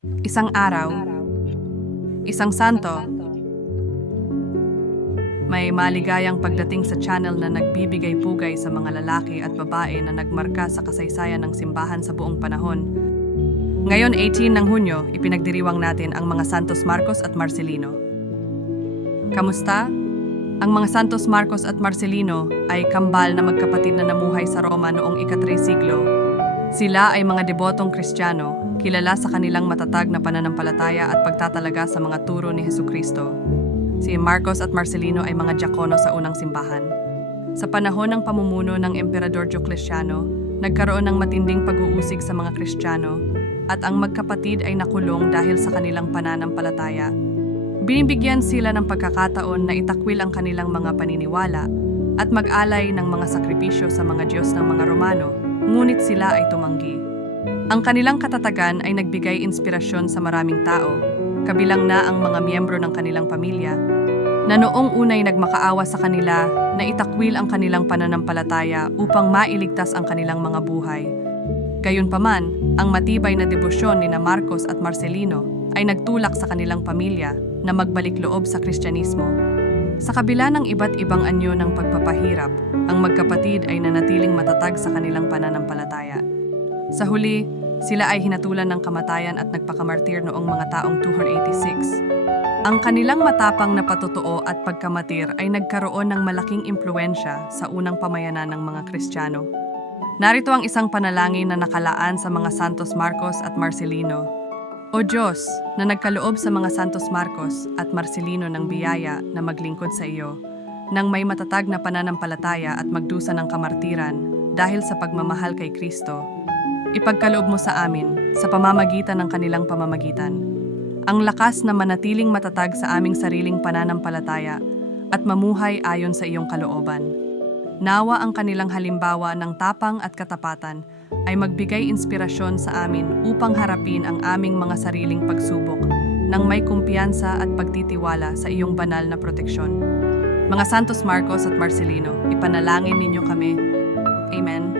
Isang araw, isang santo, may maligayang pagdating sa channel na nagbibigay pugay sa mga lalaki at babae na nagmarka sa kasaysayan ng simbahan sa buong panahon. Ngayon 18 ng Hunyo, ipinagdiriwang natin ang mga Santos Marcos at Marcelino. Kamusta? Ang mga Santos Marcos at Marcelino ay kambal na magkapatid na namuhay sa Roma noong ika-3 siglo. Sila ay mga debotong Kristiyano, kilala sa kanilang matatag na pananampalataya at pagtatalaga sa mga turo ni Hesus Kristo. Si Marcos at Marcelino ay mga diakono sa unang simbahan. Sa panahon ng pamumuno ng Emperador Diocletiano, nagkaroon ng matinding pag-uusig sa mga Kristiyano at ang magkapatid ay nakulong dahil sa kanilang pananampalataya. Binibigyan sila ng pagkakataon na itakwil ang kanilang mga paniniwala at mag-alay ng mga sakripisyo sa mga Diyos ng mga Romano, ngunit sila ay tumanggi. Ang kanilang katatagan ay nagbigay inspirasyon sa maraming tao, kabilang na ang mga miyembro ng kanilang pamilya, na noong unay nagmakaawa sa kanila na itakwil ang kanilang pananampalataya upang mailigtas ang kanilang mga buhay. Gayunpaman, ang matibay na debosyon ni na Marcos at Marcelino ay nagtulak sa kanilang pamilya na magbalik loob sa Kristyanismo. Sa kabila ng iba't ibang anyo ng pagpapahirap, ang magkapatid ay nanatiling matatag sa kanilang pananampalataya. Sa huli, sila ay hinatulan ng kamatayan at nagpakamartir noong mga taong 286. Ang kanilang matapang na patotoo at pagkamatir ay nagkaroon ng malaking impluensya sa unang pamayanan ng mga Kristiyano. Narito ang isang panalangin na nakalaan sa mga Santos Marcos at Marcelino. O Diyos, na nagkaloob sa mga Santos Marcos at Marcelino ng biyaya na maglingkod sa iyo, nang may matatag na pananampalataya at magdusa ng kamartiran dahil sa pagmamahal kay Kristo, ipagkaloob mo sa amin sa pamamagitan ng kanilang pamamagitan. Ang lakas na manatiling matatag sa aming sariling pananampalataya at mamuhay ayon sa iyong kalooban. Nawa ang kanilang halimbawa ng tapang at katapatan ay magbigay inspirasyon sa amin upang harapin ang aming mga sariling pagsubok ng may kumpiyansa at pagtitiwala sa iyong banal na proteksyon. Mga Santos Marcos at Marcelino, ipanalangin ninyo kami. Amen.